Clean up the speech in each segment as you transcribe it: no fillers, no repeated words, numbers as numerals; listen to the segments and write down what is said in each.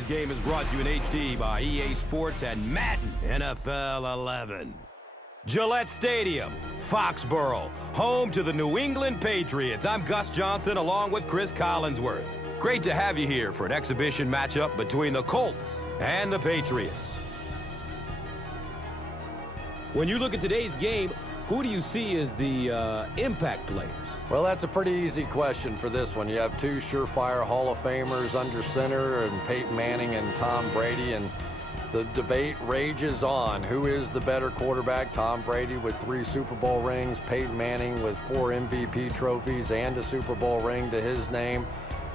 Today's game is brought to you in HD by EA Sports and Madden NFL 11. Gillette Stadium, Foxborough, home to the New England Patriots. I'm Gus Johnson along with Chris Collinsworth. Great to have you here for an exhibition matchup between the Colts and the Patriots. When you look at today's game, who do you see as the impact players? Well, that's a pretty easy question for this one. You have two surefire Hall of Famers under center, and Peyton Manning and Tom Brady, and the debate rages on. Who is the better quarterback? Tom Brady with 3 Super Bowl rings, Peyton Manning with 4 MVP trophies and a Super Bowl ring to his name.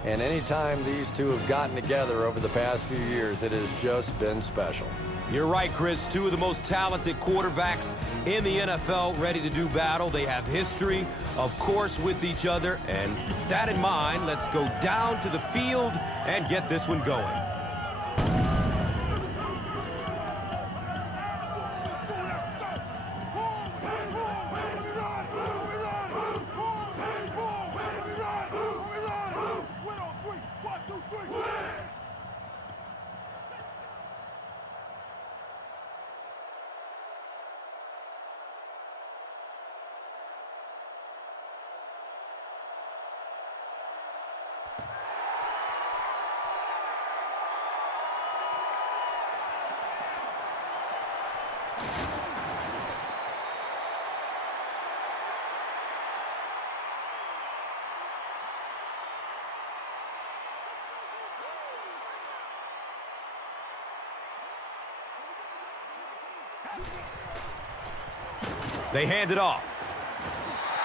And anytime these two have gotten together over the past few years, it has just been special. You're right, Chris. Two of the most talented quarterbacks in the NFL ready to do battle. They have history, of course, with each other. And with that in mind, let's go down to the field and get this one going. They hand it off.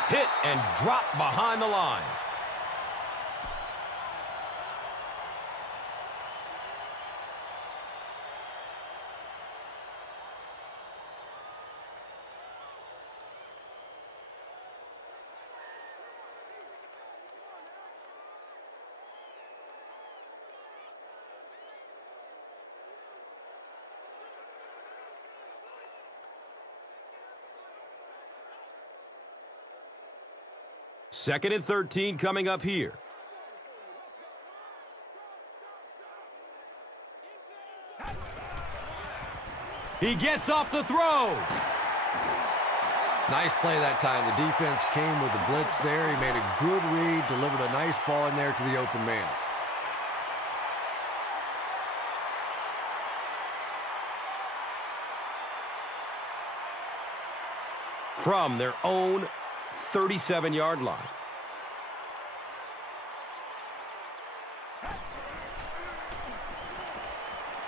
Hit and drop behind the line. Second and 13 coming up here. He gets off the throw. Nice play that time. The defense came with a blitz there. He made a good read, delivered a nice ball in there to the open man. From their own 37-yard line.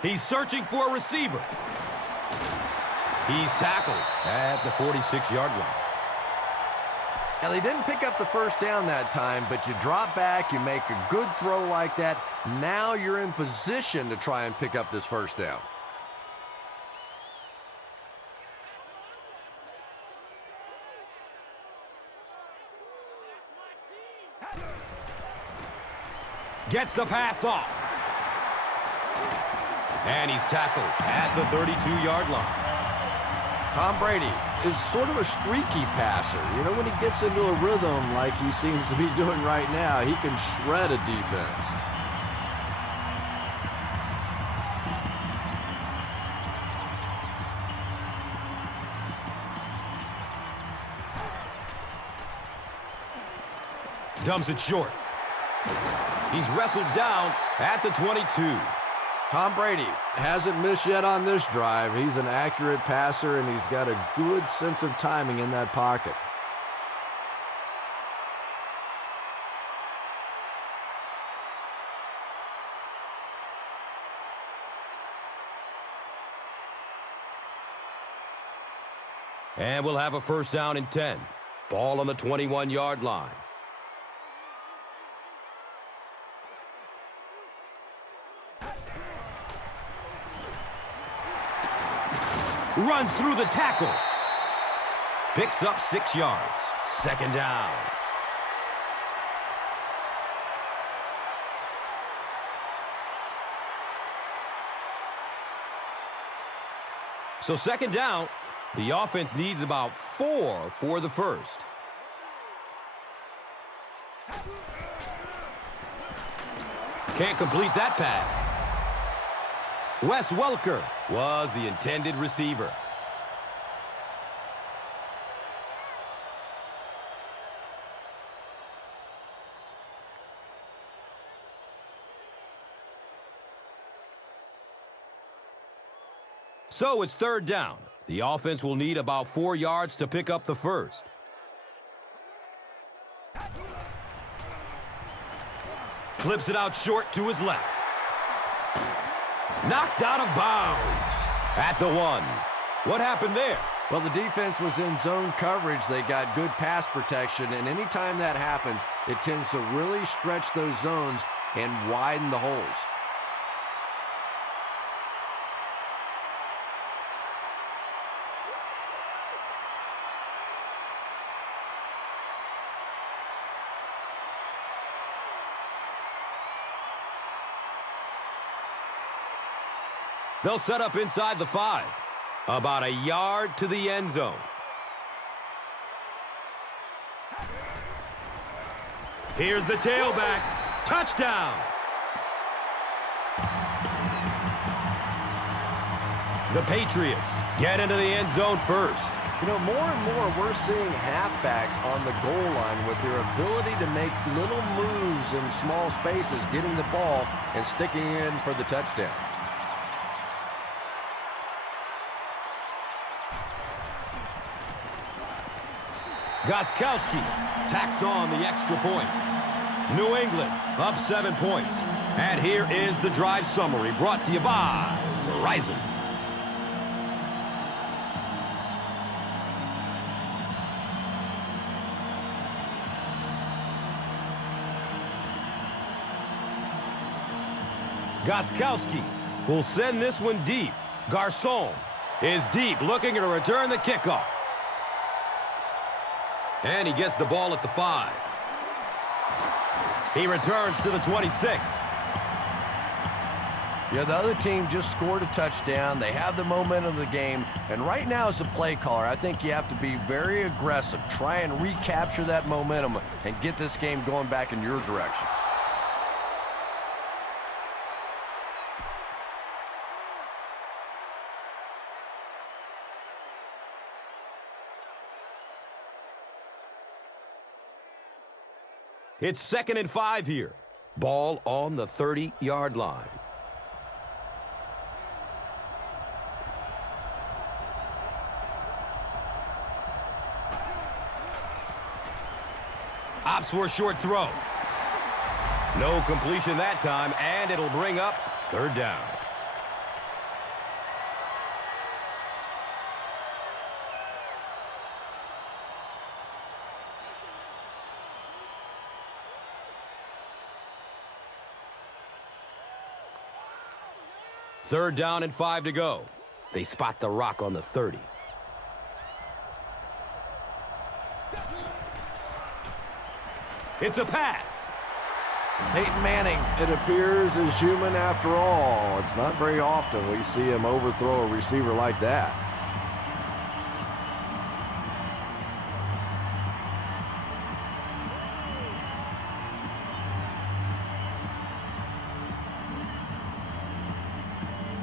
He's searching for a receiver. He's tackled at the 46-yard line. Now, they didn't pick up the first down that time, but you drop back, you make a good throw like that. Now you're in position to try and pick up this first down. Gets the pass off. And he's tackled at the 32-yard line. Tom Brady is sort of a streaky passer. You know, when he gets into a rhythm like he seems to be doing right now, he can shred a defense. Dumps it short. He's wrestled down at the 22. Tom Brady hasn't missed yet on this drive. He's an accurate passer, and he's got a good sense of timing in that pocket. And we'll have a first down and 10. Ball on the 21-yard line. Runs through the tackle. Picks up 6 yards. Second down. So second down, the offense needs about 4 for the first. Can't complete that pass. Wes Welker was the intended receiver. So it's third down. The offense will need about 4 yards to pick up the first. Flips it out short to his left. Knocked out of bounds at the 1. What happened there? Well, the defense was in zone coverage. They got good pass protection, and anytime that happens, it tends to really stretch those zones and widen the holes. They'll set up inside the 5. About a yard to the end zone. Here's the tailback. Touchdown! The Patriots get into the end zone first. You know, more and more we're seeing halfbacks on the goal line with their ability to make little moves in small spaces, getting the ball and sticking in for the touchdown. Gostkowski tacks on the extra point. New England up 7 points. And here is the drive summary brought to you by Verizon. Gostkowski will send this one deep. Garçon is deep, looking to return the kickoff. And he gets the ball at the 5. He returns to the 26. Yeah, the other team just scored a touchdown. They have the momentum of the game. And right now as a play caller, I think you have to be very aggressive. Try and recapture that momentum and get this game going back in your direction. It's 2nd and 5 here. Ball on the 30-yard line. Opts for a short throw. No completion that time, and it'll bring up 3rd down. Third down and 5 to go. They spot the rock on the 30. It's a pass. Peyton Manning, it appears, is human after all. It's not very often we see him overthrow a receiver like that.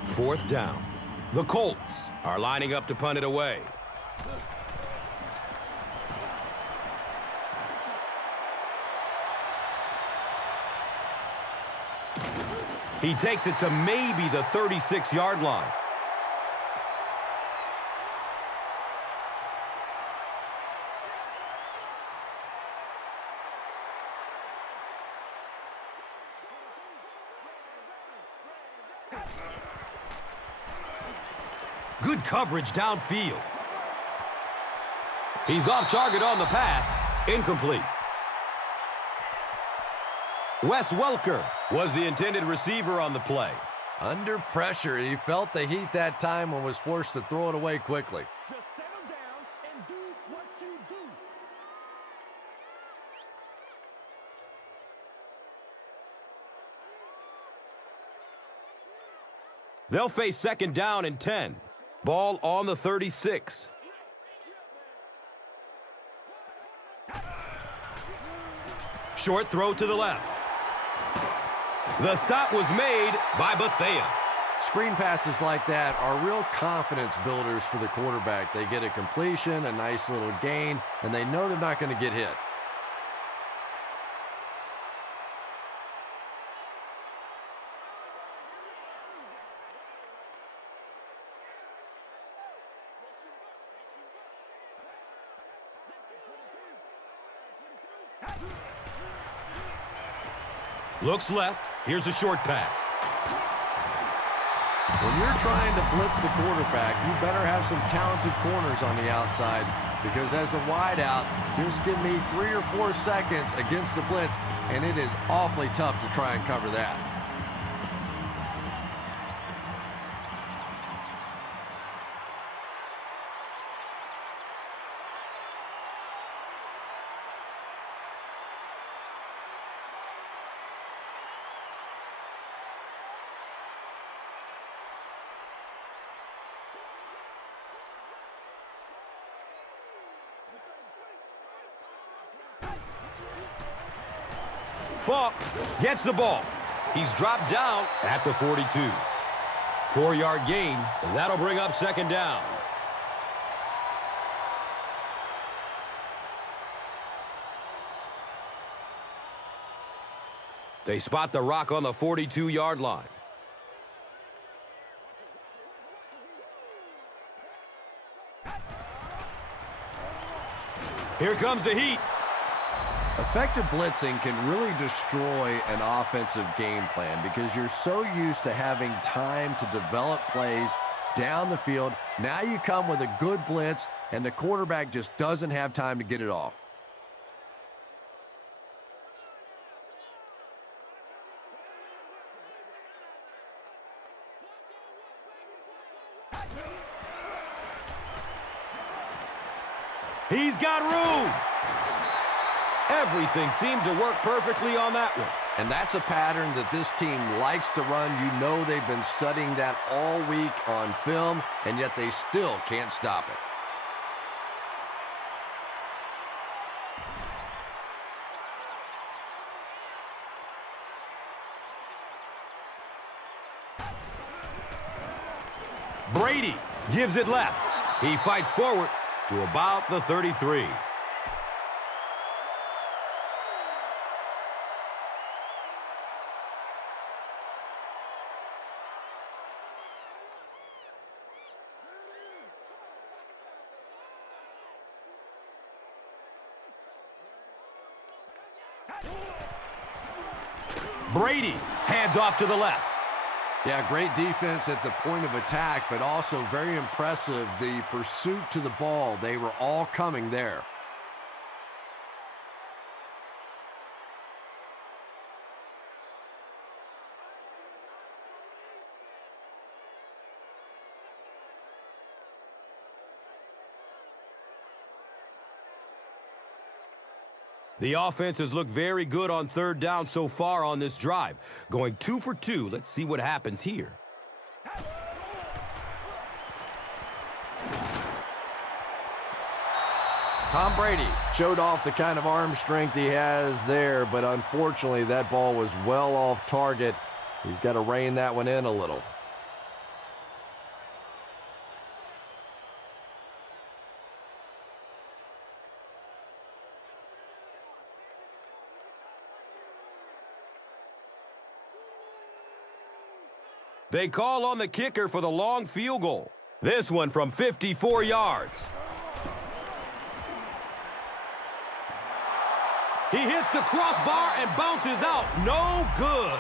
Fourth down. The Colts are lining up to punt it away. He takes it to maybe the 36-yard line. Good coverage downfield. He's off target on the pass. Incomplete. Wes Welker was the intended receiver on the play. Under pressure, he felt the heat that time and was forced to throw it away quickly. Just settle down and do what you do. They'll face 2nd down and 10. Ball on the 36. Short throw to the left. The stop was made by Bethea. Screen passes like that are real confidence builders for the quarterback. They get a completion, a nice little gain, and they know they're not going to get hit. Looks left. Here's a short pass. When you're trying to blitz the quarterback, you better have some talented corners on the outside, because as a wideout, just give me 3 or 4 seconds against the blitz, and it is awfully tough to try and cover that. Falk gets the ball. He's dropped down at the 42. 4-yard gain, and that'll bring up second down. They spot the rock on the 42-yard line. Here comes the heat. Effective blitzing can really destroy an offensive game plan because you're so used to having time to develop plays down the field. Now you come with a good blitz, and the quarterback just doesn't have time to get it off. He's got room. Everything seemed to work perfectly on that one. And that's a pattern that this team likes to run. You know they've been studying that all week on film, and yet they still can't stop it. Brady gives it left. He fights forward to about the 33. Brady hands off to the left. Yeah, great defense at the point of attack, but also very impressive, the pursuit to the ball. They were all coming there. The offense has looked very good on third down so far on this drive. Going 2 for 2. Let's see what happens here. Tom Brady showed off the kind of arm strength he has there, but unfortunately that ball was well off target. He's got to rein that one in a little. They call on the kicker for the long field goal. This one from 54 yards. He hits the crossbar and bounces out. No good.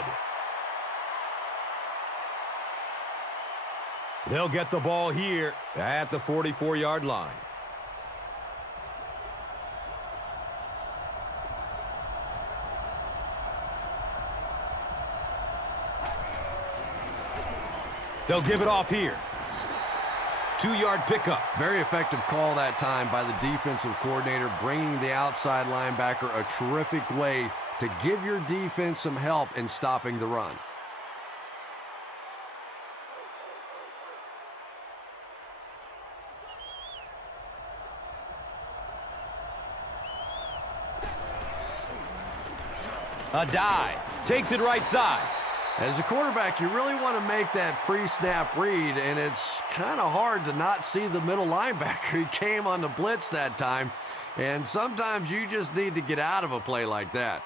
They'll get the ball here at the 44-yard line. They'll give it off here. 2-yard pickup. Very effective call that time by the defensive coordinator, bringing the outside linebacker a terrific way to give your defense some help in stopping the run. A dive. Takes it right side. As a quarterback, you really want to make that pre-snap read, and it's kind of hard to not see the middle linebacker. He came on the blitz that time, and sometimes you just need to get out of a play like that.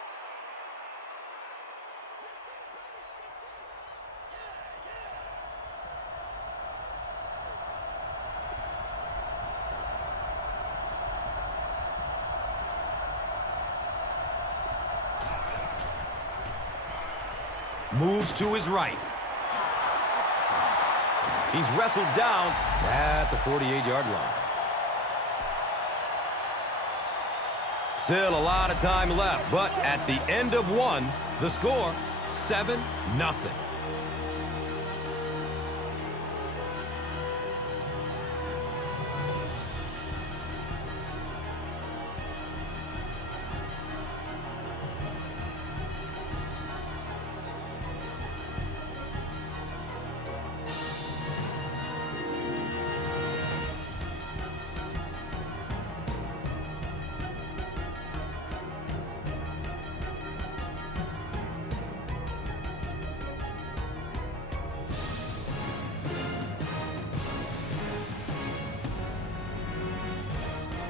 Moves to his right. He's wrestled down at the 48-yard line. Still a lot of time left, but at the end of one, the score, 7-0.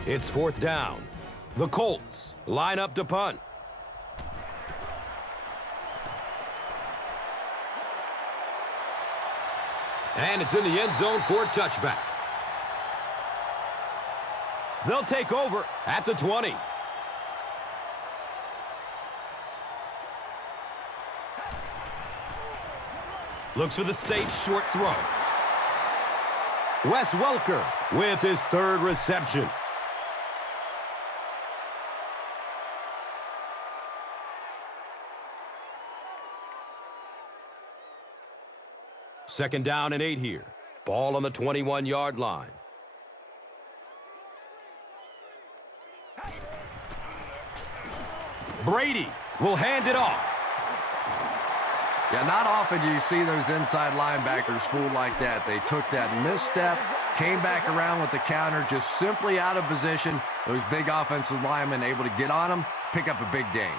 It's fourth down. The Colts line up to punt. And it's in the end zone for a touchback. They'll take over at the 20. Looks for the safe short throw. Wes Welker with his third reception. Second down and 8 here. Ball on the 21-yard line. Brady will hand it off. Yeah, not often do you see those inside linebackers fooled like that. They took that misstep, came back around with the counter, just simply out of position. Those big offensive linemen able to get on them, pick up a big gain.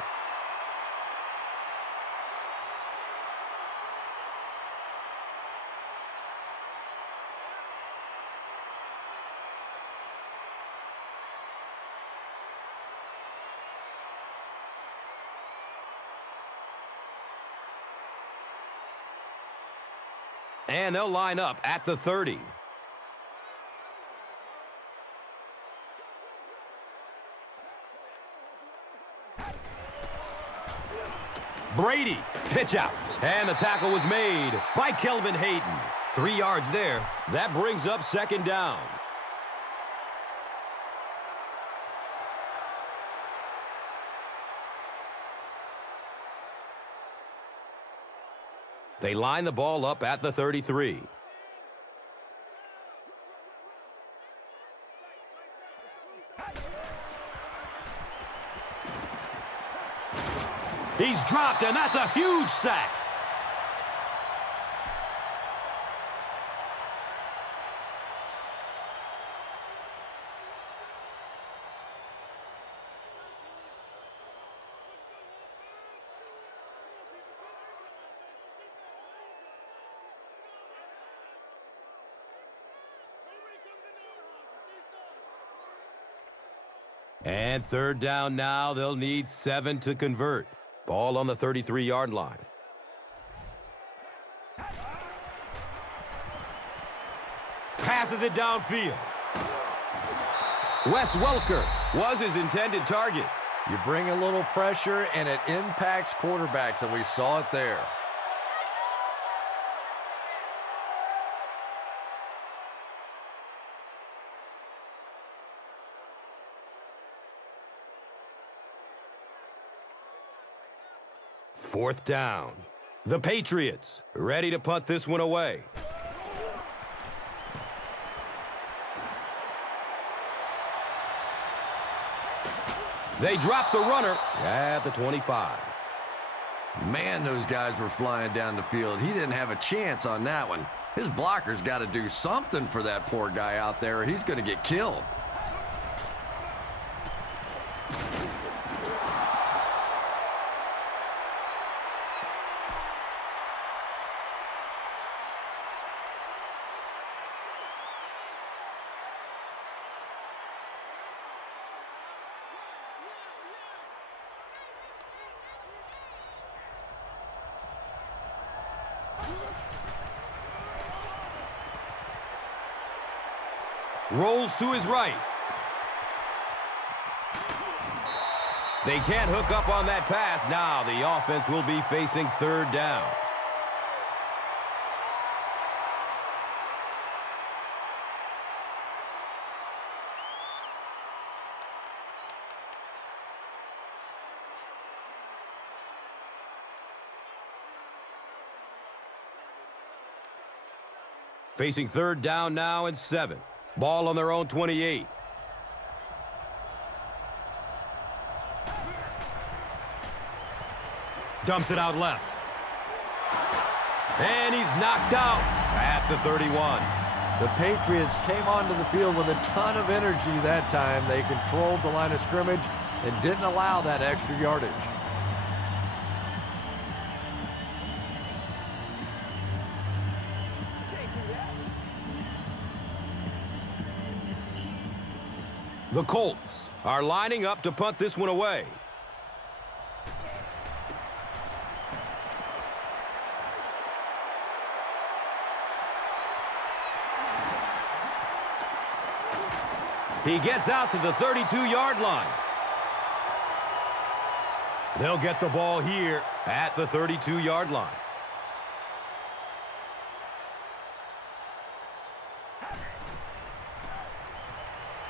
And they'll line up at the 30. Brady, pitch out. And the tackle was made by Kelvin Hayden. 3 yards there. That brings up second down. They line the ball up at the 33. He's dropped, and that's a huge sack. And third down now. They'll need 7 to convert. Ball on the 33-yard line. Passes it downfield. Wes Welker was his intended target. You bring a little pressure, and it impacts quarterbacks, and we saw it there. Fourth down. The Patriots ready to punt this one away. They drop the runner at the 25. Man, those guys were flying down the field. He didn't have a chance on that one. His blocker's got to do something for that poor guy out there, or he's going to get killed. Rolls to his right. They can't hook up on that pass. Now the offense will be facing third down. Facing third down now and 7. Ball on their own 28. Dumps it out left. And he's knocked out at the 31. The Patriots came onto the field with a ton of energy that time. They controlled the line of scrimmage and didn't allow that extra yardage. The Colts are lining up to punt this one away. He gets out to the 32-yard line. They'll get the ball here at the 32-yard line.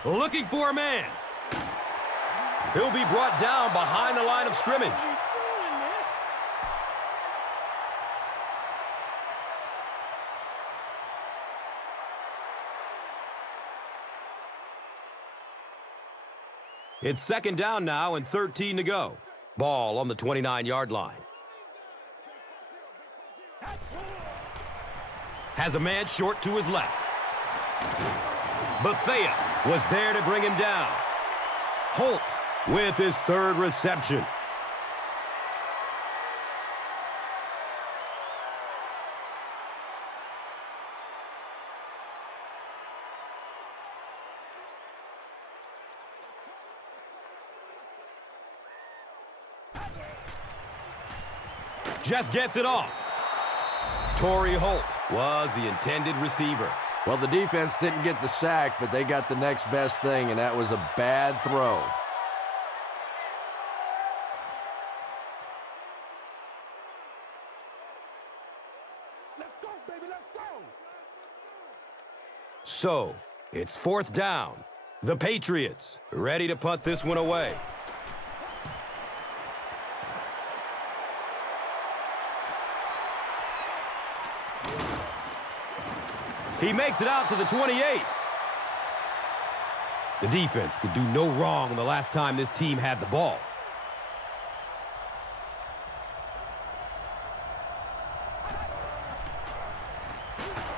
Looking for a man. He'll be brought down behind the line of scrimmage. It's second down now and 13 to go. Ball on the 29-yard line. Has a man short to his left. Bethea was there to bring him down. Holt with his third reception. Just gets it off. Torrey Holt was the intended receiver. Well, the defense didn't get the sack, but they got the next best thing, and that was a bad throw. Let's go, baby, let's go. So, it's fourth down. The Patriots ready to punt this one away. He makes it out to the 28. The defense could do no wrong the last time this team had the ball.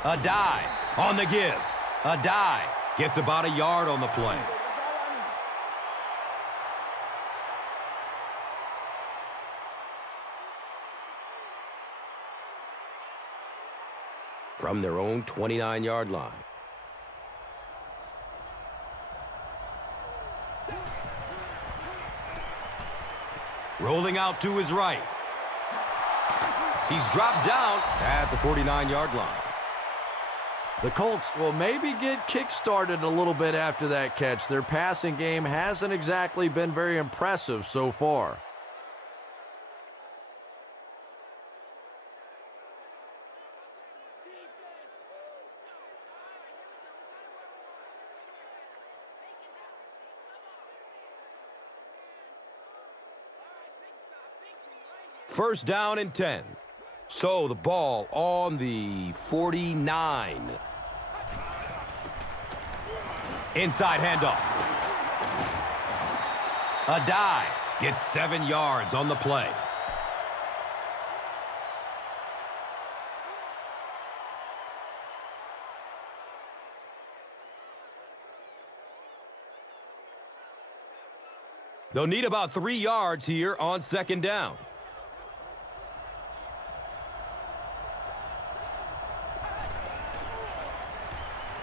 A dive on the give. A dive gets about a yard on the play. From their own 29-yard line. Rolling out to his right. He's dropped down at the 49-yard line. The Colts will maybe get kick-started a little bit after that catch. Their passing game hasn't exactly been very impressive so far. First down and 10. So the ball on the 49. Inside handoff. A dive gets 7 yards on the play. They'll need about 3 yards here on second down.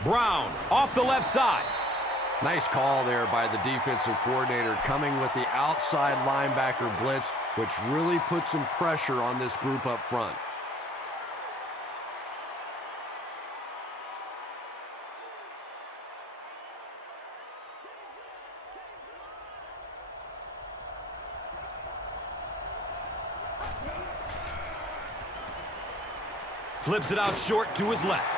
Brown off the left side. Nice call there by the defensive coordinator, coming with the outside linebacker blitz, which really put some pressure on this group up front. Flips it out short to his left.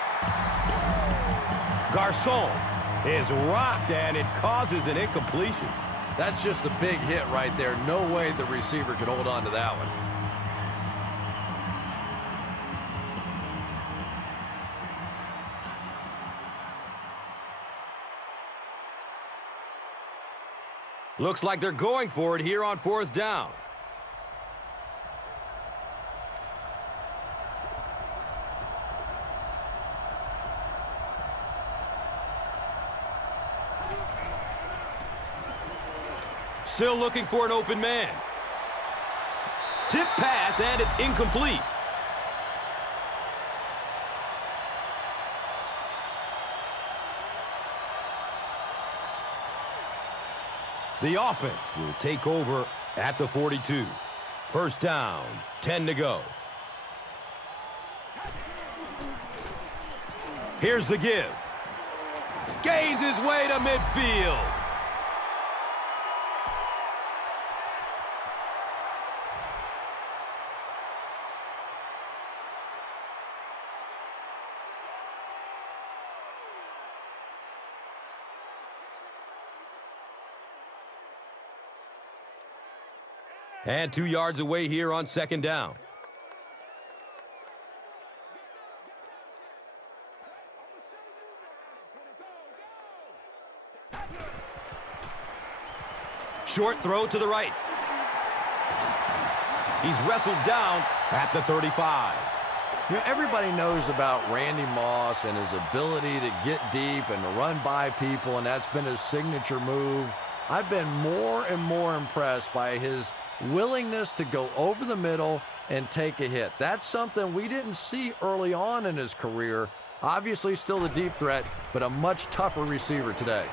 Garcon is rocked, and it causes an incompletion. That's just a big hit right there. No way the receiver could hold on to that one. Looks like they're going for it here on 4th down. Still looking for an open man. Tip pass, and it's incomplete. The offense will take over at the 42. 1st down, 10 to go. Here's the give. Gains his way to midfield. And 2 yards away here on 2nd down. Short throw to the right. He's wrestled down at the 35. You know, everybody knows about Randy Moss and his ability to get deep and to run by people, and that's been his signature move. I've been more and more impressed by his willingness to go over the middle and take a hit. That's something we didn't see early on in his career. Obviously still the deep threat, but a much tougher receiver today.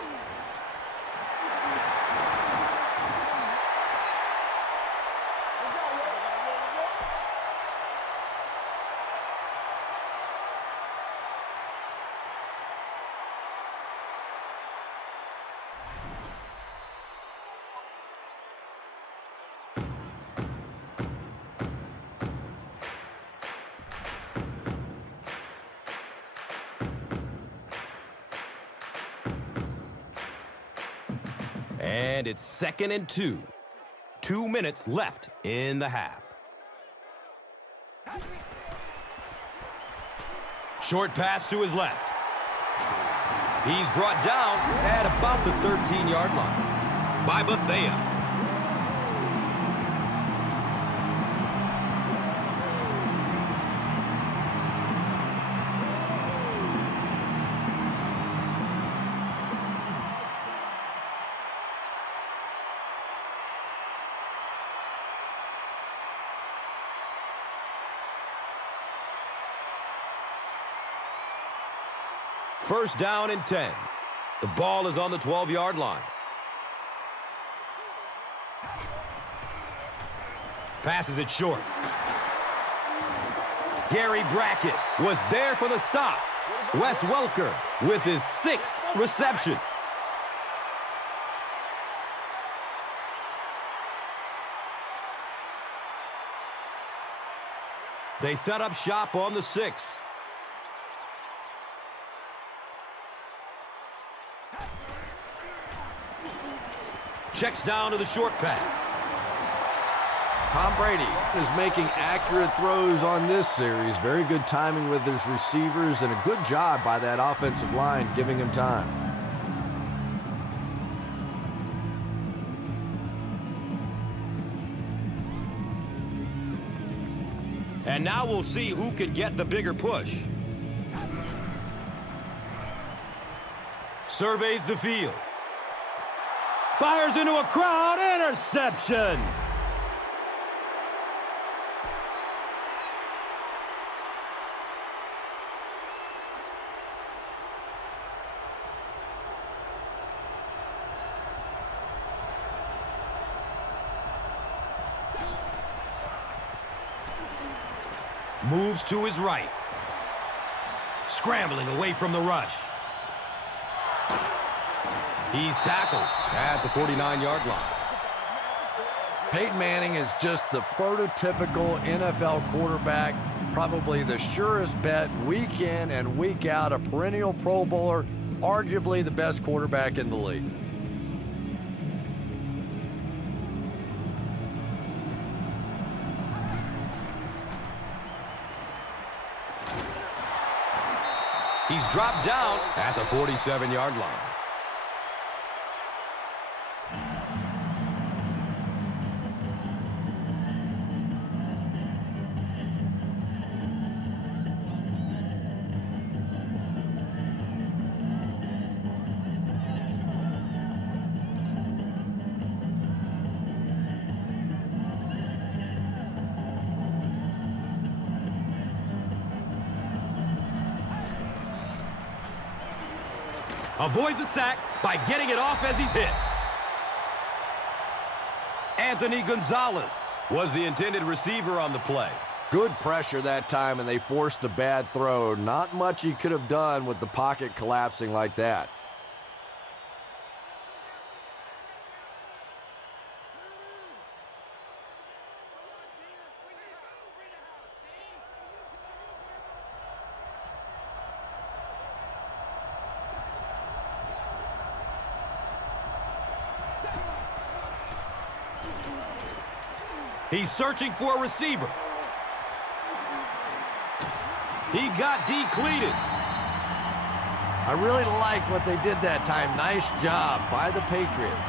And it's 2nd and 2. 2 minutes left in the half. Short pass to his left. He's brought down at about the 13-yard line by Bethea. First down and 10. The ball is on the 12-yard line. Passes it short. Gary Brackett was there for the stop. Wes Welker with his 6th reception. They set up shop on the 6. Checks down to the short pass. Tom Brady is making accurate throws on this series. Very good timing with his receivers and a good job by that offensive line giving him time. And now we'll see who can get the bigger push. Surveys the field. Fires into a crowd. Interception. Moves to his right. Scrambling away from the rush. He's tackled at the 49-yard line. Peyton Manning is just the prototypical NFL quarterback. Probably the surest bet week in and week out, a perennial Pro Bowler, arguably the best quarterback in the league. He's dropped down at the 47-yard line. Avoids a sack by getting it off as he's hit. Anthony Gonzalez was the intended receiver on the play. Good pressure that time, and they forced a bad throw. Not much he could have done with the pocket collapsing like that. He's searching for a receiver. He got decleated. I really like what they did that time. Nice job by the Patriots.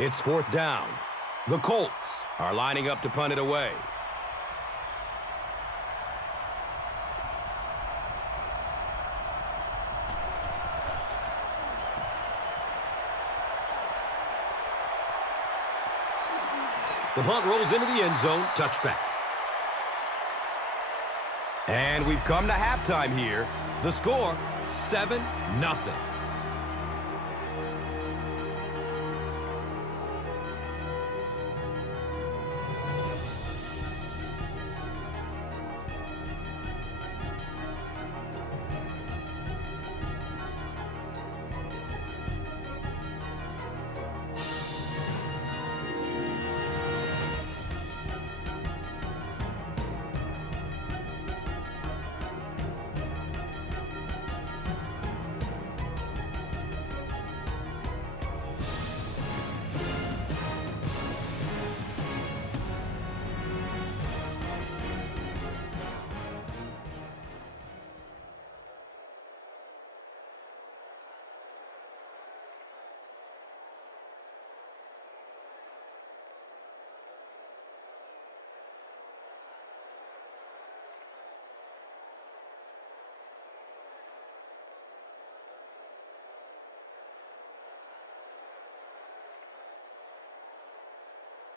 It's fourth down. The Colts are lining up to punt it away. The punt rolls into the end zone. Touchback. And we've come to halftime here. The score, 7-0.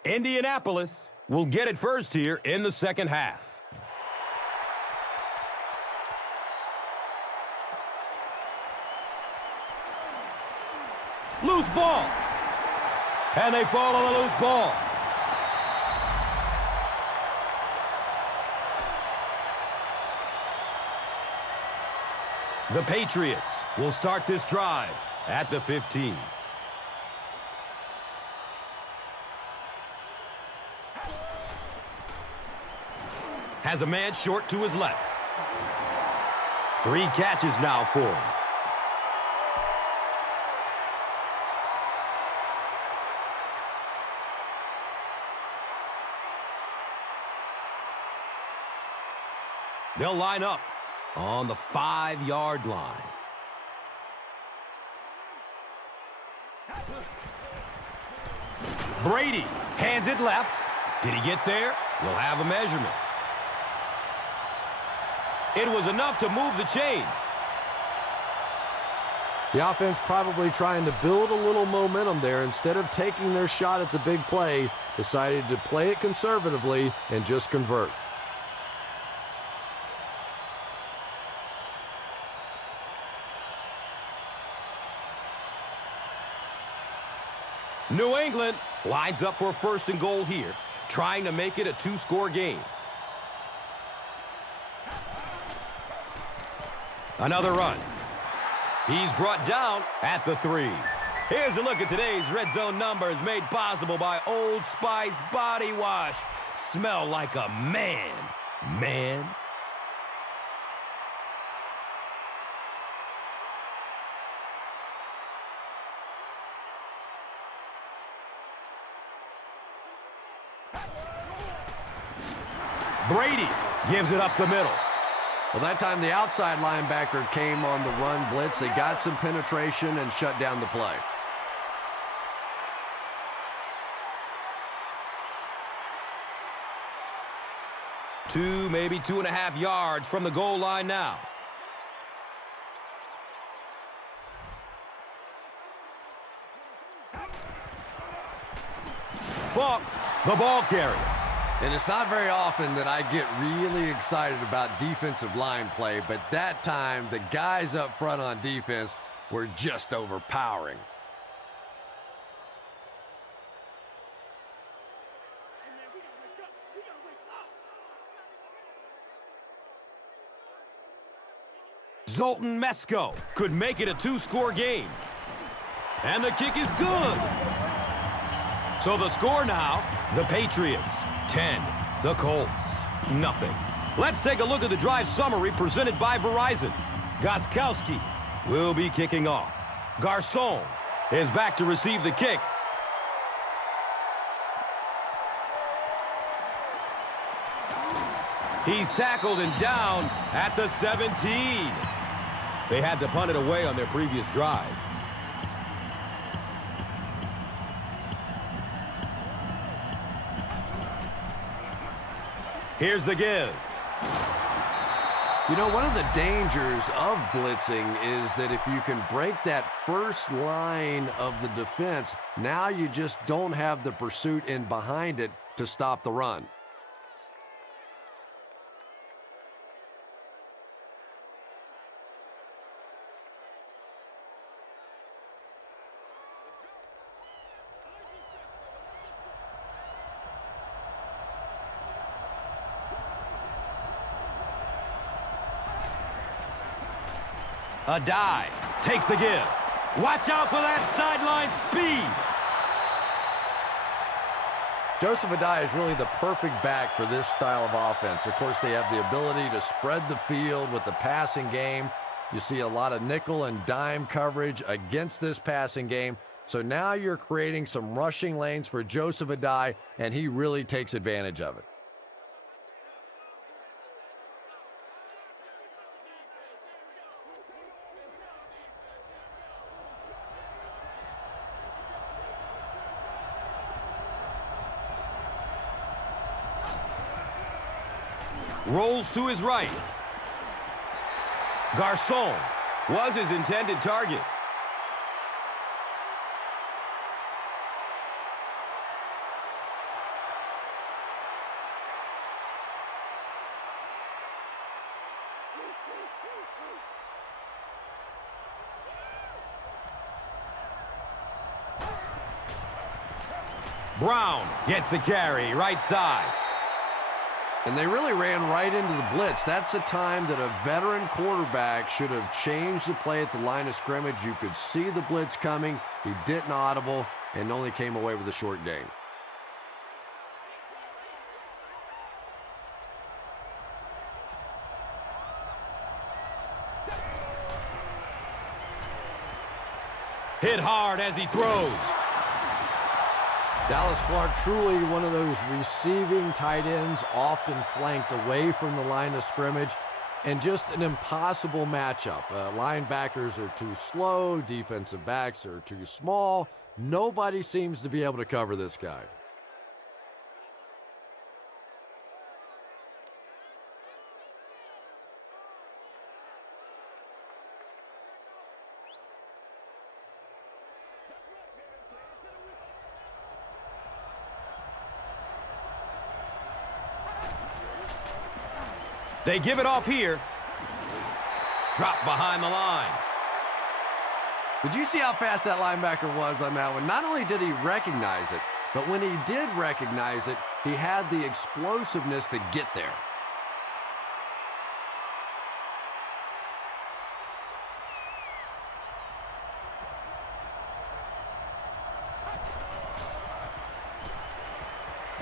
Indianapolis will get it first here in the second half. Loose ball. And they fall on a loose ball. The Patriots will start this drive at the 15. Has a man short to his left. 3 catches now for him. They'll line up on the 5-yard line. Brady hands it left. Did he get there? We'll have a measurement. It was enough to move the chains. The offense probably trying to build a little momentum there. Instead of taking their shot at the big play, decided to play it conservatively and just convert. New England lines up for first and goal here, trying to make it a two-score game. Another run. He's brought down at the 3. Here's a look at today's red zone numbers made possible by Old Spice Body Wash. Smell like a man. Man. Brady gives it up the middle. Well, that time the outside linebacker came on the run blitz. They got some penetration and shut down the play. Maybe 2.5 yards from the goal line now. Falk, the ball carrier. And it's not very often that I get really excited about defensive line play, but that time the guys up front on defense were just overpowering. Zoltan Mesko could make it a two-score game. And the kick is good. So the score now, the Patriots 10, the Colts nothing. Let's take a look at the drive summary presented by Verizon. Gostkowski will be kicking off. Garcon is back to receive the kick. He's tackled and down at the 17. They had to punt it away on their previous drive. Here's the give. You know, one of the dangers of blitzing is that if you can break that first line of the defense, now you just don't have the pursuit in behind it to stop the run. A dive takes the give. Watch out for that sideline speed. Joseph Addai is really the perfect back for this style of offense. Of course, they have the ability to spread the field with the passing game. You see a lot of nickel and dime coverage against this passing game. So now you're creating some rushing lanes for Joseph Addai, and he really takes advantage of it. Rolls to his right. Garcon was his intended target. Brown gets the carry, right side. And they really ran right into the blitz. That's a time that a veteran quarterback should have changed the play at the line of scrimmage. You could see the blitz coming. He didn't audible and only came away with a short gain. Hit hard as he throws. Dallas Clark, truly one of those receiving tight ends, often flanked away from the line of scrimmage, and just an impossible matchup. Linebackers are too slow, defensive backs are too small. Nobody seems to be able to cover this guy. They give it off here. Drop behind the line. Did you see how fast that linebacker was on that one? Not only did he recognize it, but when he did recognize it, he had the explosiveness to get there.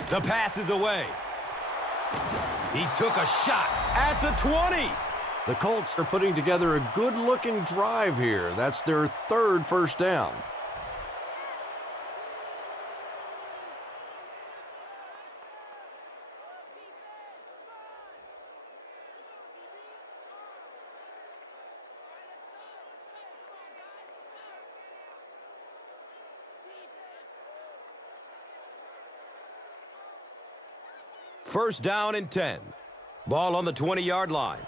The pass is away. He took a shot at the 20. The Colts are putting together a good-looking drive here. That's their third first down. First down and 10. Ball on the 20-yard line.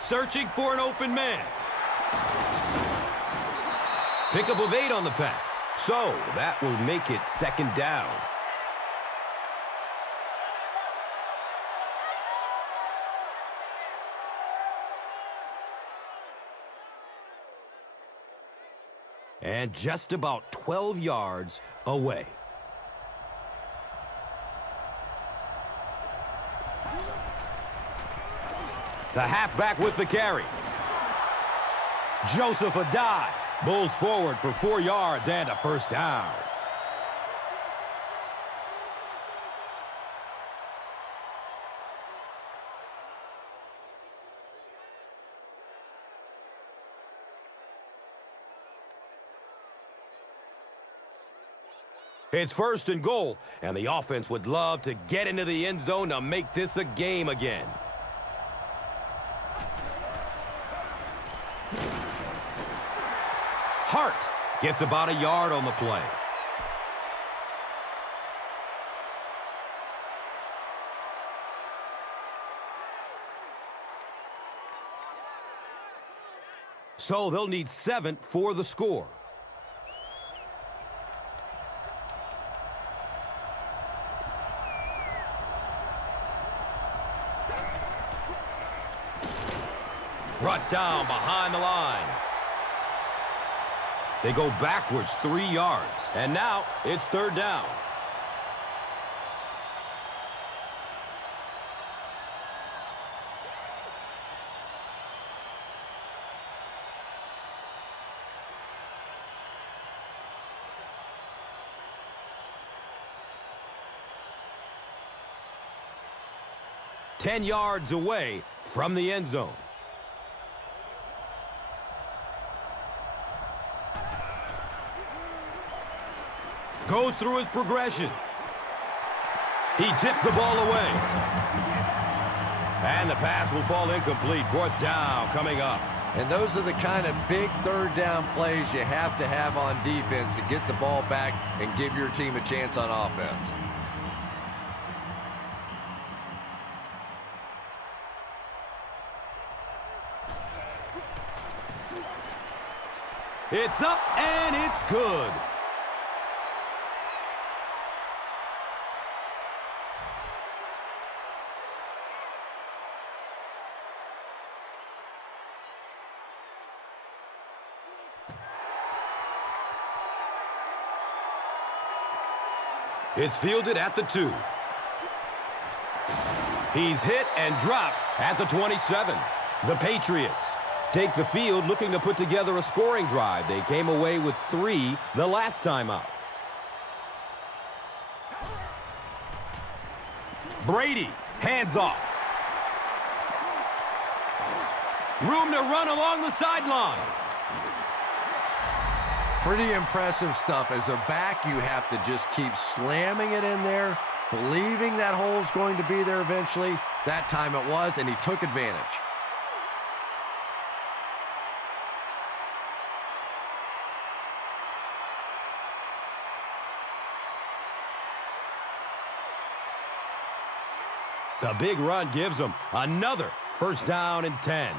Searching for an open man. Pickup of 8 on the pass. So that will make it second down. And just about 12 yards away. The halfback with the carry. Joseph Adai bulls forward for 4 yards and a first down. It's first and goal, and the offense would love to get into the end zone to make this a game again. Hart gets about a yard on the play. So they'll need 7 for the score. Brought down behind the line. They go backwards 3 yards, and now it's third down. Ten yards away from the end zone. Goes through his progression. He tipped the ball away. And the pass will fall incomplete. Fourth down coming up. And those are the kind of big third down plays you have to have on defense to get the ball back and give your team a chance on offense. It's up and it's good. It's fielded at the 2. He's hit and dropped at the 27. The Patriots take the field looking to put together a scoring drive. They came away with 3 the last time out. Brady, hands off. Room to run along the sideline. Pretty impressive stuff. As a back, you have to just keep slamming it in there, believing that hole's going to be there eventually. That time it was, and he took advantage. The big run gives them another first down and 10.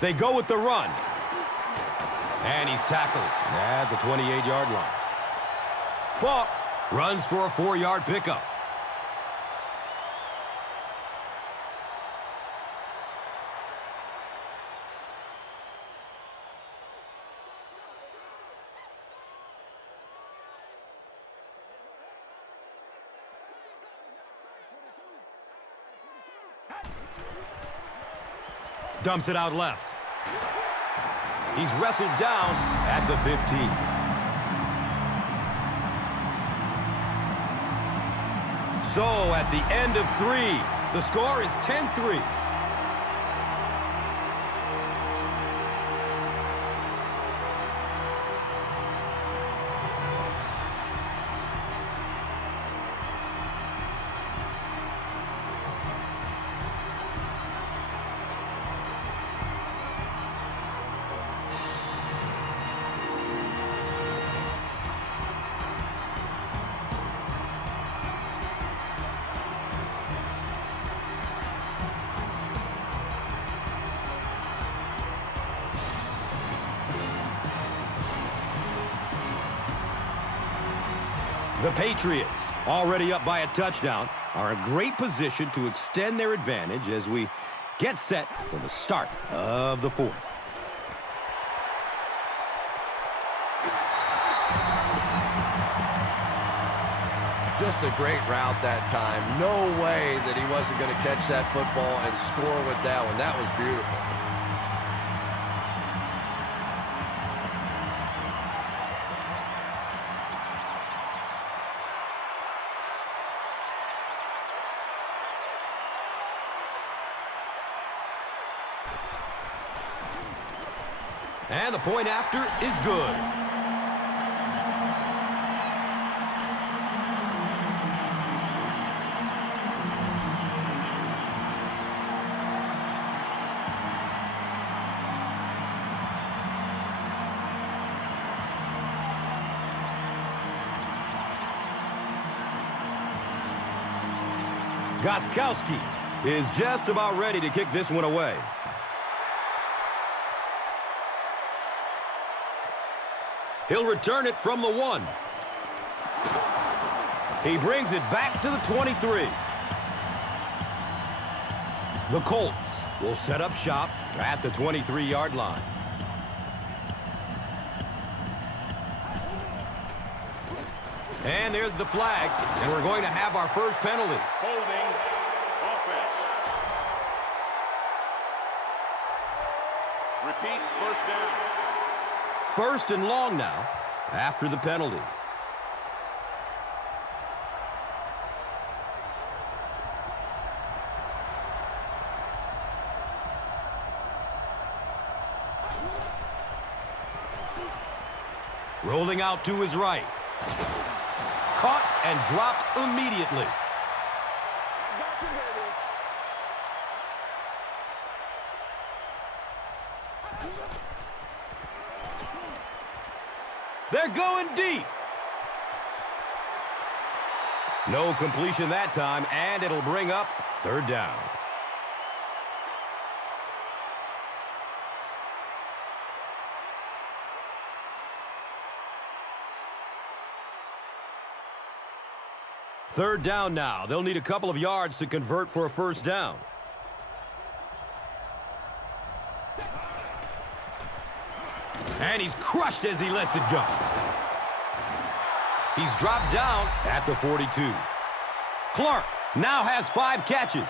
They go with the run. And he's tackled at the 28-yard line. Falk runs for a 4-yard pickup. Dumps it out left. He's wrestled down at the 15. So at the end of 3, the score is 10-3. The Patriots, already up by a touchdown, are in great position to extend their advantage as we get set for the start of the 4th. Just a great route that time. No way that he wasn't going to catch that football and score with that one. That was beautiful. And the point after is good. Gostkowski is just about ready to kick this one away. He'll return it from the 1. He brings it back to the 23. The Colts will set up shop at the 23-yard line. And there's the flag, and we're going to have our first penalty. Holding offense. Repeat, first down. First and long now after the penalty. Rolling out to his right. Caught and dropped immediately. They're going deep. No completion that time, and it'll bring up 3rd down. Third down now. They'll need a couple of yards to convert for a first down. And he's crushed as he lets it go. He's dropped down at the 42. Clark now has 5 catches.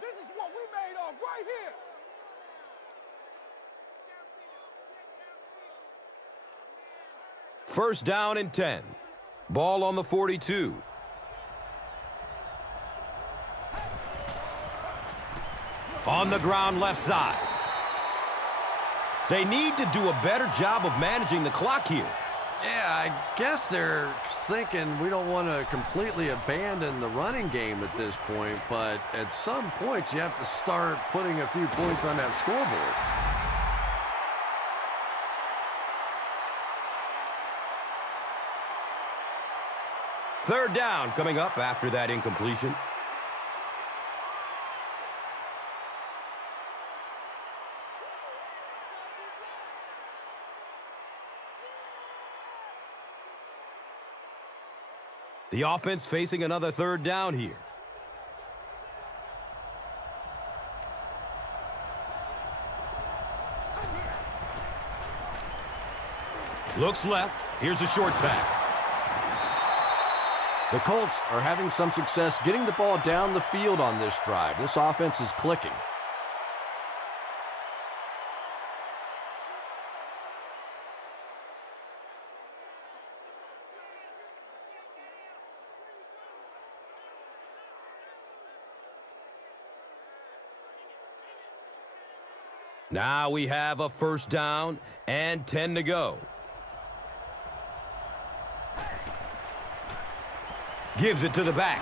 This is what we made of right here. First down and 10. Ball on the 42. On the ground left side. They need to do a better job of managing the clock here. Yeah, I guess they're thinking we don't want to completely abandon the running game at this point, but at some point you have to start putting a few points on that scoreboard. Third down coming up after that incompletion. The offense facing another third down here. Looks left. Here's a short pass. The Colts are having some success getting the ball down the field on this drive. This offense is clicking. Now we have a first down and 10 to go. Gives it to the back.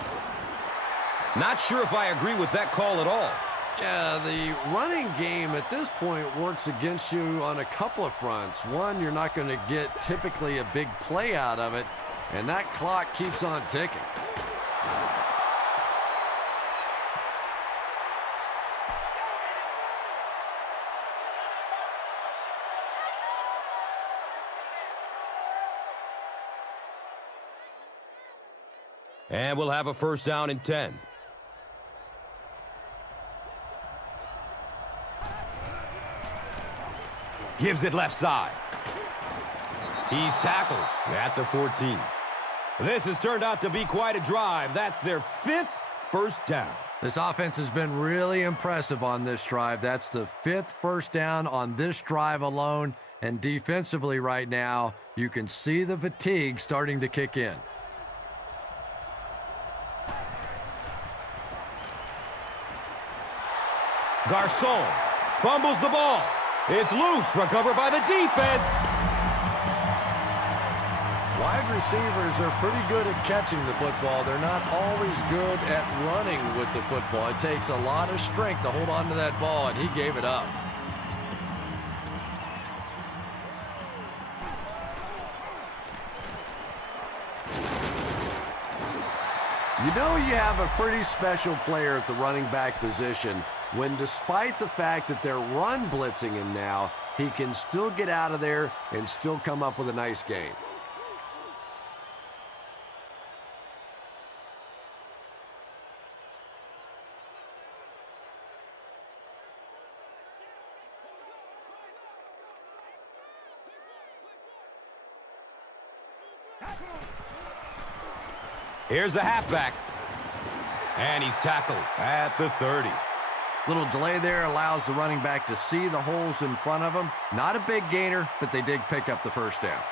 Not sure if I agree with that call at all. Yeah, the running game at this point works against you on a couple of fronts. One, you're not going to get typically a big play out of it, and that clock keeps on ticking. And we'll have a first down and 10. Gives it left side. He's tackled at the 14. This has turned out to be quite a drive. That's their 5th first down. This offense has been really impressive on this drive. That's the 5th first down on this drive alone. And defensively right now, you can see the fatigue starting to kick in. Garcon fumbles the ball. It's loose, recovered by the defense. Wide receivers are pretty good at catching the football. They're not always good at running with the football. It takes a lot of strength to hold on to that ball, and he gave it up. You know you have a pretty special player at the running back position when, despite the fact that they're run blitzing him now, he can still get out of there and still come up with a nice gain. Here's a halfback. And he's tackled at the 30. Little delay there allows the running back to see the holes in front of him. Not a big gainer, but they did pick up the first down.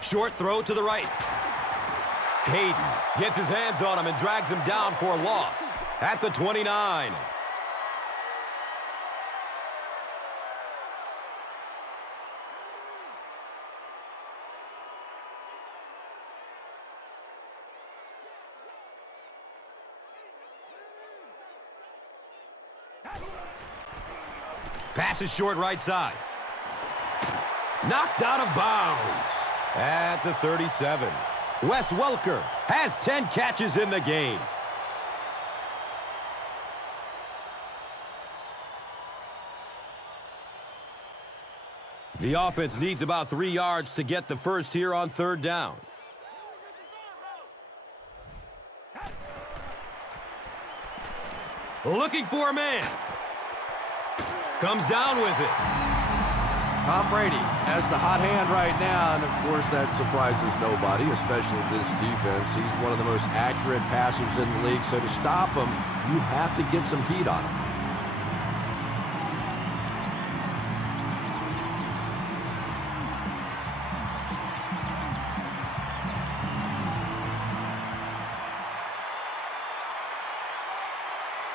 Short throw to the right. Hayden gets his hands on him and drags him down for a loss at the 29. Passes short right side. Knocked out of bounds at the 37. Wes Welker has 10 catches in the game. The offense needs about 3 yards to get the first here on third down. Looking for a man. Comes down with it. Tom Brady has the hot hand right now, and of course that surprises nobody, especially this defense. He's one of the most accurate passers in the league, so to stop him, you have to get some heat on him.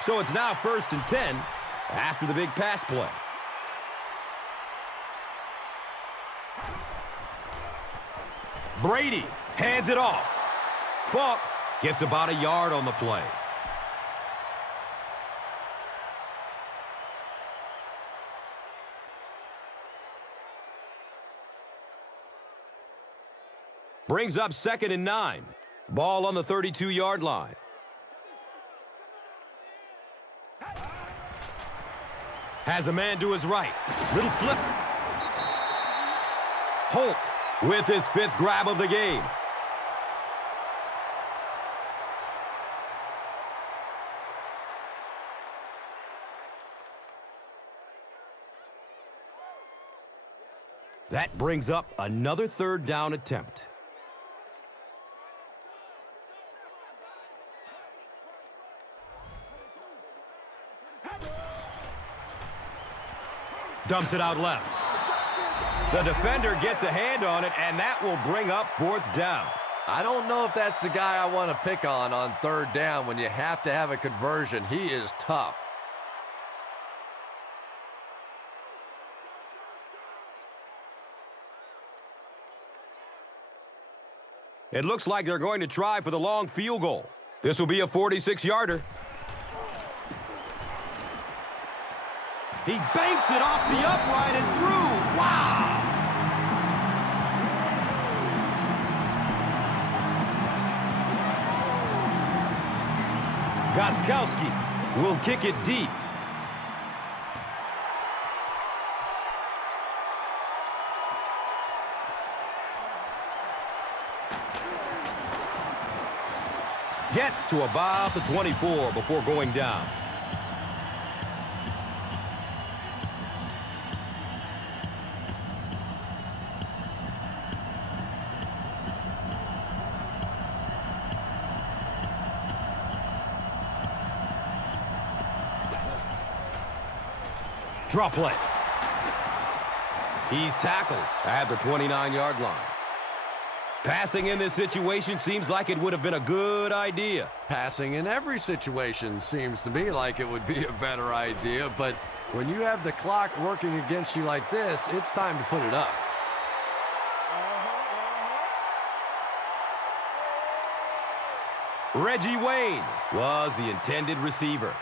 So it's now 1st and 10 after the big pass play. Brady hands it off. Falk gets about a yard on the play. Brings up 2nd and 9. Ball on the 32-yard line. Has a man to his right. Little flip. Holt with his 5th grab of the game. That brings up another 3rd down attempt. Dumps it out left. The defender gets a hand on it, and that will bring up 4th down. I don't know if that's the guy I want to pick on 3rd down when you have to have a conversion. He is tough. It looks like they're going to try for the long field goal. This will be a 46-yarder. He banks it off the upright and through. Wow! Gostkowski will kick it deep. Gets to about the 24 before going down. Draw play. He's tackled at the 29-yard line. Passing in this situation seems like it would have been a good idea. Passing in every situation seems to me like it would be a better idea, but when you have the clock working against you like this, it's time to put it up. Reggie Wayne was the intended receiver.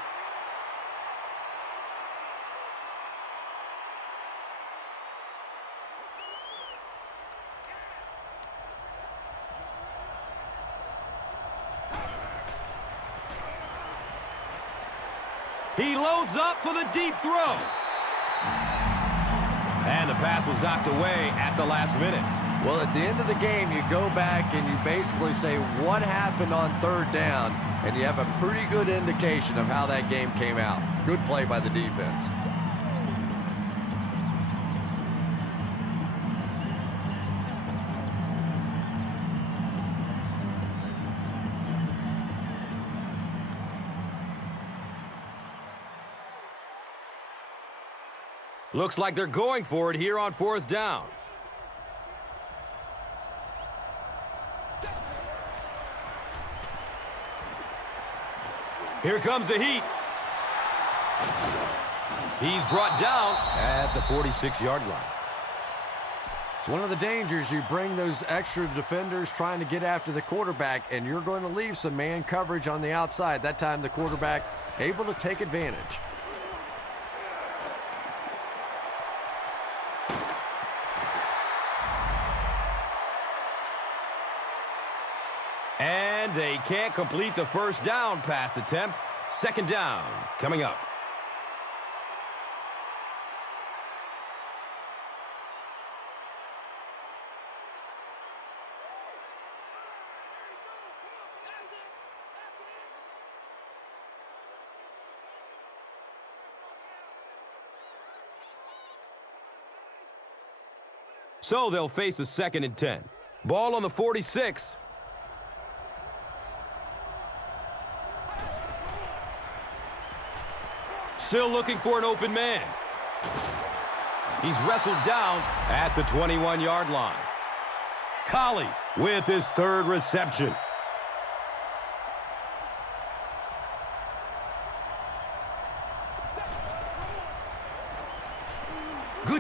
He loads up for the deep throw. And the pass was knocked away at the last minute. Well, at the end of the game, you go back and you basically say what happened on 3rd down, and you have a pretty good indication of how that game came out. Good play by the defense. Looks like they're going for it here on 4th down. Here comes the heat. He's brought down at the 46-yard line. It's one of the dangers. You bring those extra defenders trying to get after the quarterback, and you're going to leave some man coverage on the outside. That time the quarterback able to take advantage. And they can't complete the 1st down pass attempt. 2nd down coming up. So they'll face a 2nd and 10. Ball on the 46. Still looking for an open man. He's wrestled down at the 21-yard line. Collie with his 3rd reception.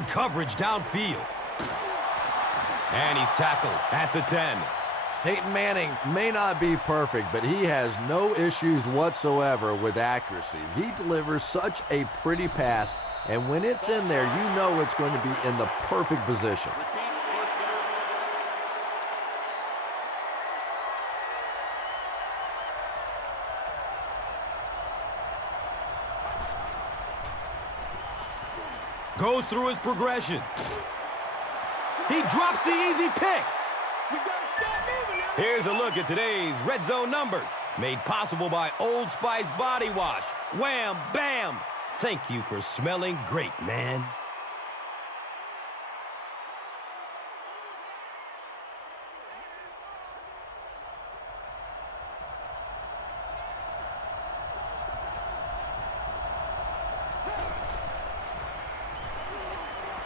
Good coverage downfield. And he's tackled at the 10. Peyton Manning may not be perfect, but he has no issues whatsoever with accuracy. He delivers such a pretty pass, and when it's in there, you know it's going to be in the perfect position. First down. Goes through his progression. He drops the easy pick. Here's a look at today's red zone numbers, made possible by Old Spice Body Wash. Wham, bam. Thank you for smelling great, man.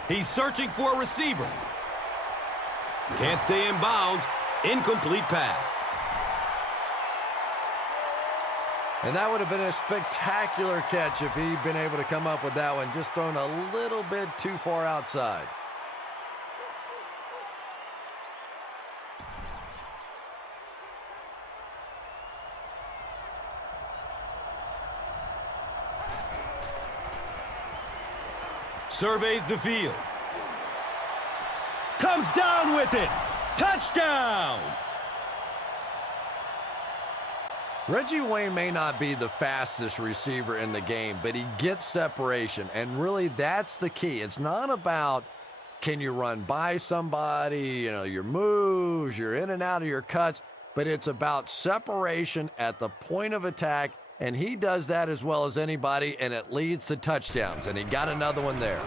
He's searching for a receiver. Can't stay in bounds. Incomplete pass. And that would have been a spectacular catch if he'd been able to come up with that one, just thrown a little bit too far outside. Surveys the field. Comes down with it. Touchdown! Reggie Wayne may not be the fastest receiver in the game, but he gets separation, and really that's the key. It's not about can you run by somebody, your moves, you're in and out of your cuts, but it's about separation at the point of attack, and he does that as well as anybody, and it leads to touchdowns, and he got another one there.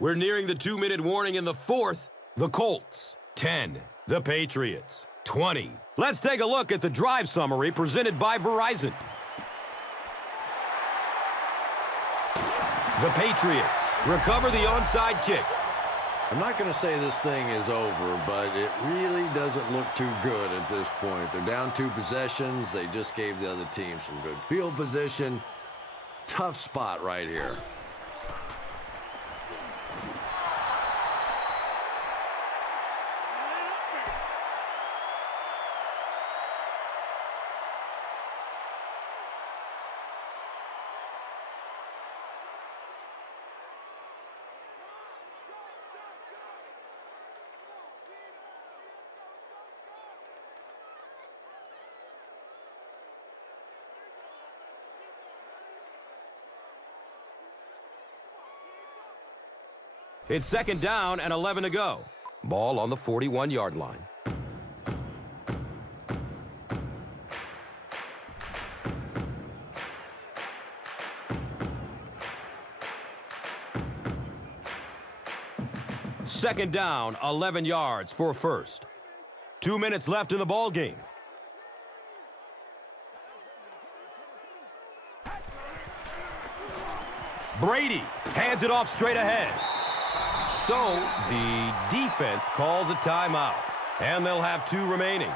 We're nearing the 2-minute warning in the fourth. The Colts, 10. The Patriots, 20. Let's take a look at the drive summary presented by Verizon. The Patriots recover the onside kick. I'm not going to say this thing is over, but it really doesn't look too good at this point. They're down 2 possessions. They just gave the other team some good field position. Tough spot right here. It's 2nd down and 11 to go. Ball on the 41-yard line. Second down, 11 yards for first. 2 minutes left in the ball game. Brady hands it off straight ahead. So the defense calls a timeout, and they'll have 2 remaining.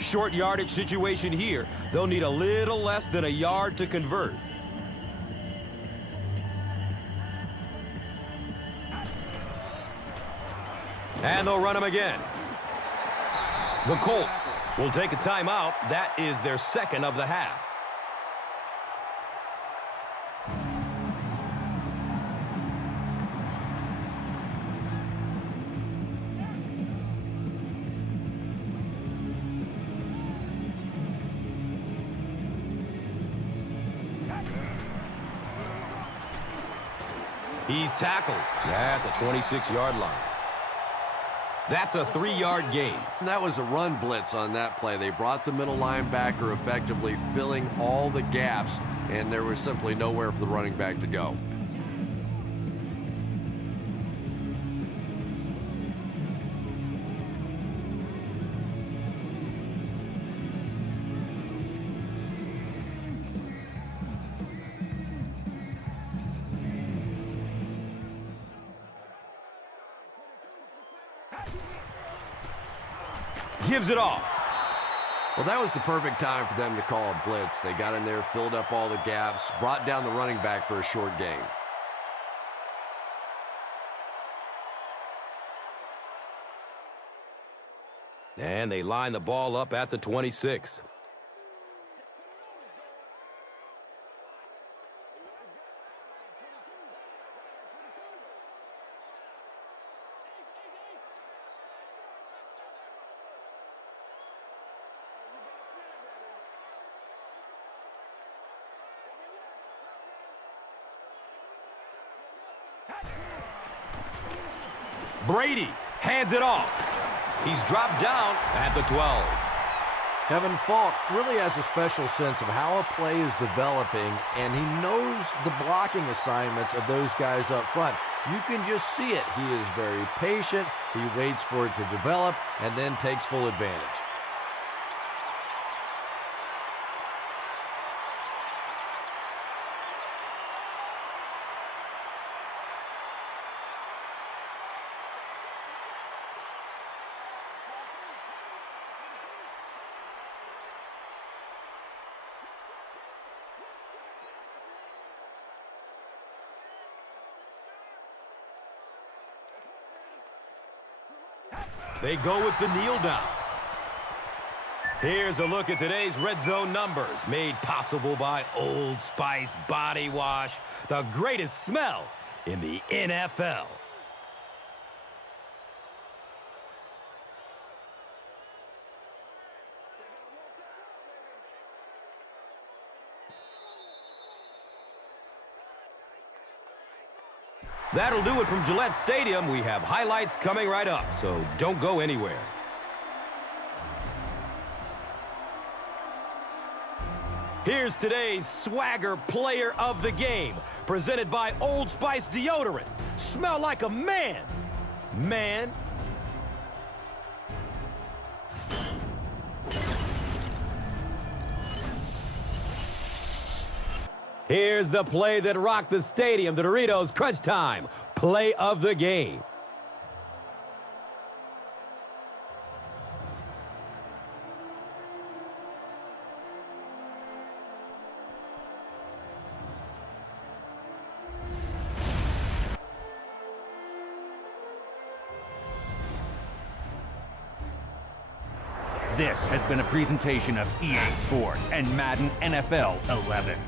Short yardage situation here. They'll need a little less than a yard to convert. And they'll run him again. The Colts will take a timeout. That is their 2nd of the half. He's tackled at the 26-yard line. That's a 3-yard gain. That was a run blitz on that play. They brought the middle linebacker, effectively filling all the gaps, and there was simply nowhere for the running back to go. gives it off. Well, that was the perfect time for them to call a blitz. They got in there, filled up all the gaps, brought down the running back for a short gain. And they line the ball up at the 26. Brady hands it off. He's dropped down at the 12. Kevin Falk really has a special sense of how a play is developing, and he knows the blocking assignments of those guys up front. You can just see it. He is very patient. He waits for it to develop and then takes full advantage. They go with the kneel down. Here's a look at today's red zone numbers, made possible by Old Spice Body Wash, the greatest smell in the NFL. That'll do it from Gillette Stadium. We have highlights coming right up, so don't go anywhere. Here's today's Swagger Player of the Game, presented by Old Spice Deodorant. Smell like a man. Man. Here's the play that rocked the stadium, the Doritos Crunch Time Play of the Game. This has been a presentation of EA Sports and Madden NFL 11.